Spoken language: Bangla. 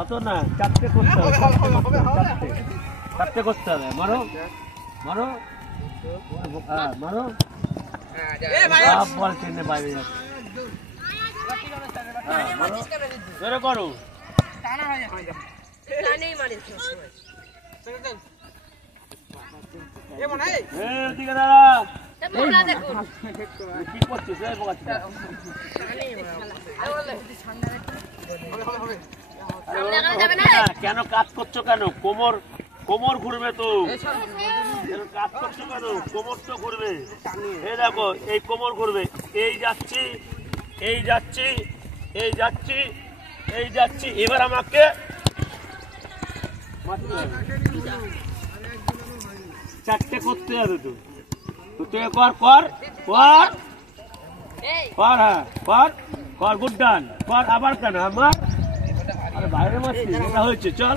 অত না, চারটে করতে হবে, চারটে করতে হবে। মারো মারো, হ্যাঁ মারো, সব বল ট্রেনে বাইরে যাচ্ছে। হ্যাঁ করো, দিকে দাঁড়া। কি করছিস? কেন কাজ করছো কেন? কোমর ঘুরবে তো, কাজ করছো কেন? কোমর তো ঘুরবে। এই দেখো, এই কোমর ঘুরবে। এই যাচ্ছি, এই যাচ্ছি, এই যাচ্ছি, এই যাচ্ছি। এবার আমাকে চারটে করতে হবে। তো তুই কর কর কর কর, হ্যাঁ কর কর, গুড ডান কর। আবার কেন আমার বাইরে মারছিস? এটা হয়েছে, চল।